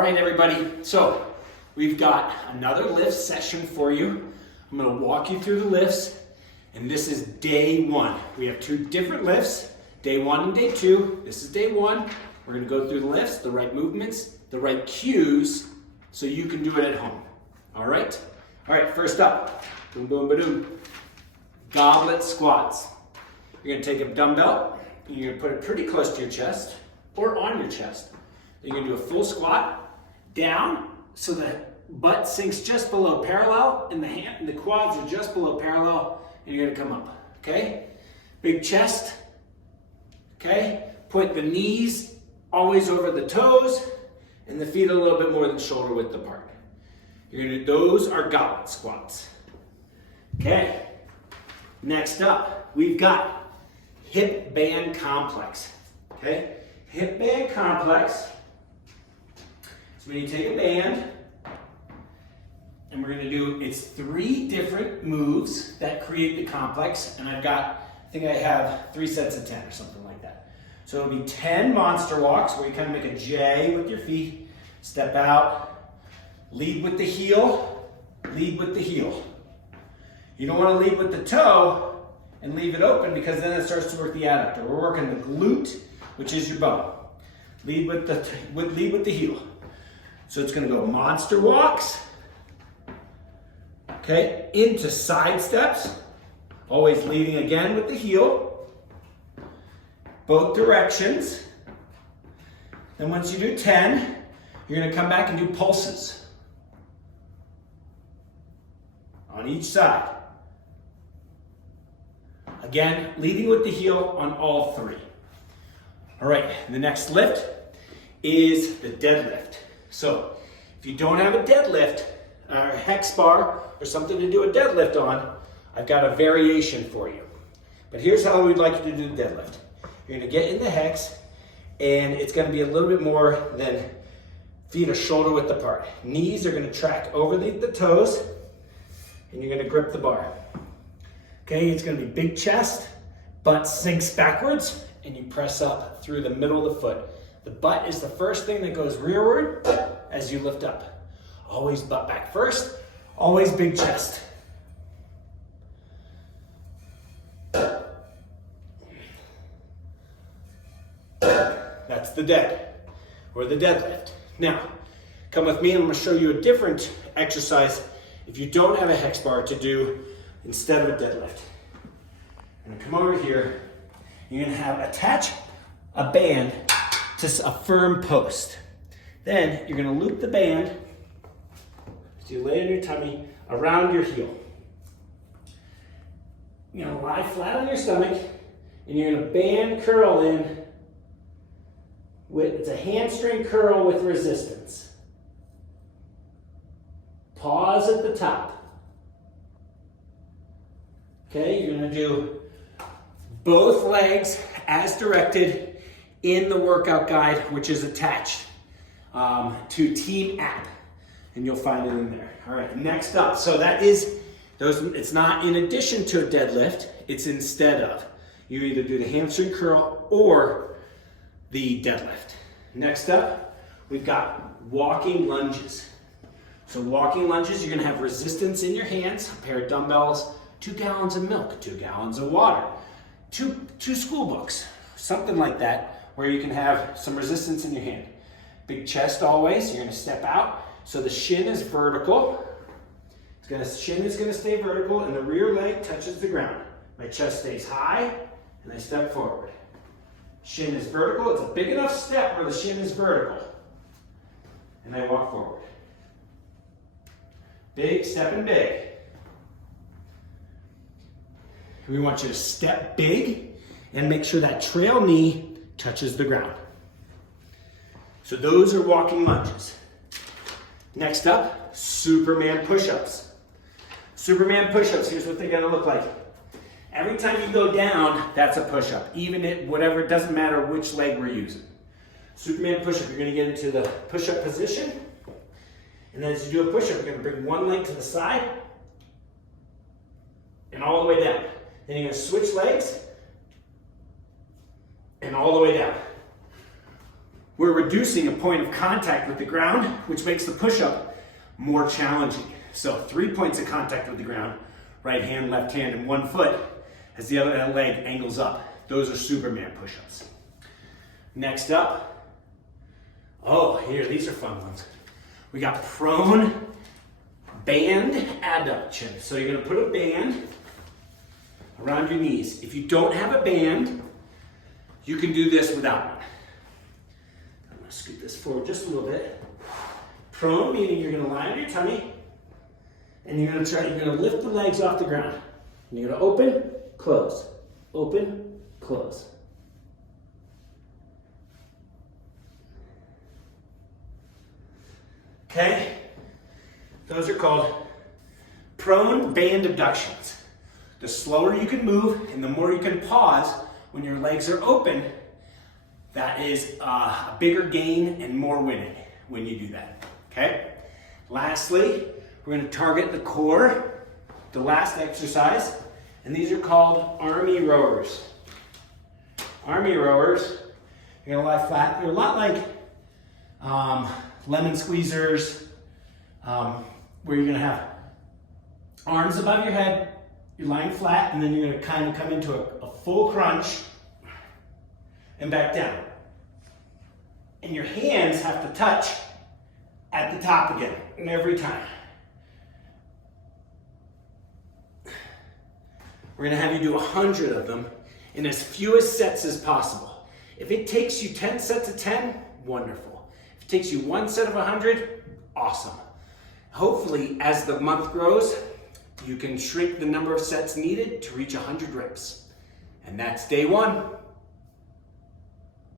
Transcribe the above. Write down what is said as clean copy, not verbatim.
right, everybody. So we've got another lift session for you. I'm going to walk you through the lifts, and this is day one. We have two different lifts, day one and day two. This is day one. We're going to go through the lifts, the right movements, the right cues, so you can do it at home. All right? All right, first up, boom, boom, ba-doom. Goblet squats. You're going to take a dumbbell, and you're going to put it pretty close to your chest or on your chest. You're going to do a full squat down so the butt sinks just below parallel and the quads are just below parallel, and you're going to come up. Okay? Big chest. Okay? Point the knees always over the toes and the feet a little bit more than shoulder width apart. You're going to do, those are goblet squats. Okay? Next up, we've got hip band complex. Okay? Hip band complex. So when you take a band, and we're going to do, it's 3 different moves that create the complex, and I think I have 3 sets of 10 or something like that. So it'll be 10 monster walks where you kind of make a J with your feet, step out, lead with the heel, lead with the heel. You don't want to lead with the toe and leave it open because then it starts to work the adductor. We're working the glute, which is your bone. Lead with the heel. So it's going to go monster walks, okay, into side steps, always leading again with the heel, both directions. Then once you do 10, you're going to come back and do pulses on each side. Again, leading with the heel on all 3. All right, the next lift is the deadlift. So if you don't have a deadlift or a hex bar or something to do a deadlift on, I've got a variation for you. But here's how we'd like you to do the deadlift. You're going to get in the hex, and it's going to be a little bit more than feet are shoulder width apart. Knees are going to track over the toes, and you're going to grip the bar. Okay, it's going to be big chest, butt sinks backwards, and you press up through the middle of the foot. The butt is the first thing that goes rearward as you lift up. Always butt back first, always big chest. That's the dead, or the deadlift. Now, come with me and I'm going to show you a different exercise if you don't have a hex bar to do instead of a deadlift. I'm going to come over here. You're going to attach a band to a firm post. Then you're going to loop the band, so you lay on your tummy, around your heel. You're going to lie flat on your stomach, and you're going to band curl in. It's a hamstring curl with resistance. Pause at the top. Okay, you're going to do both legs as directed in the workout guide, which is attached to Team App, and you'll find it in there. All right, next up. So that is those. It's not in addition to a deadlift. It's instead of. You either do the hamstring curl or the deadlift. Next up, we've got walking lunges. So walking lunges, you're going to have resistance in your hands, a pair of dumbbells, 2 gallons of milk, 2 gallons of water, two school books, something like that, where you can have some resistance in your hand. Big chest always. You're going to step out. So the shin is vertical. Shin is going to stay vertical, and the rear leg touches the ground. My chest stays high, and I step forward. Shin is vertical. It's a big enough step where the shin is vertical. And I walk forward. Big, stepping big. We want you to step big and make sure that trail knee touches the ground. So those are walking lunges. Next up, Superman push-ups. Superman push-ups, here's what they're gonna look like. Every time you go down, that's a push-up. Even it doesn't matter which leg we're using. Superman push-up, you're gonna get into the push-up position. And then as you do a push-up, you're gonna bring one leg to the side and all the way down. Then you're gonna switch legs and all the way down. we're reducing a point of contact with the ground, which makes the push-up more challenging. So 3 points of contact with the ground, right hand, left hand, and 1 foot, as the other leg angles up. Those are Superman push-ups. Next up, oh, here, these are fun ones. We got prone band abduction. So you're gonna put a band around your knees. If you don't have a band, you can do this without one. I'm gonna scoot this forward just a little bit. Prone, meaning you're gonna lie on your tummy, and you're gonna lift the legs off the ground. And you're gonna open, close, open, close. Okay? Those are called prone band abductions. The slower you can move and the more you can pause when your legs are open, that is a bigger gain and more winning when you do that. Okay? Lastly, we're going to target the core, the last exercise, and these are called army rowers. Army rowers, you're going to lie flat. They're a lot like lemon squeezers, where you're going to have arms above your head, you're lying flat, and then you're going to kind of come into a full crunch and back down. And your hands have to touch at the top again, and every time. We're going to have you do 100 of them in as few sets as possible. If it takes you 10 sets of 10, wonderful. If it takes you 1 set of 100, awesome. Hopefully, as the month grows, you can shrink the number of sets needed to reach 100 reps. And that's day 1.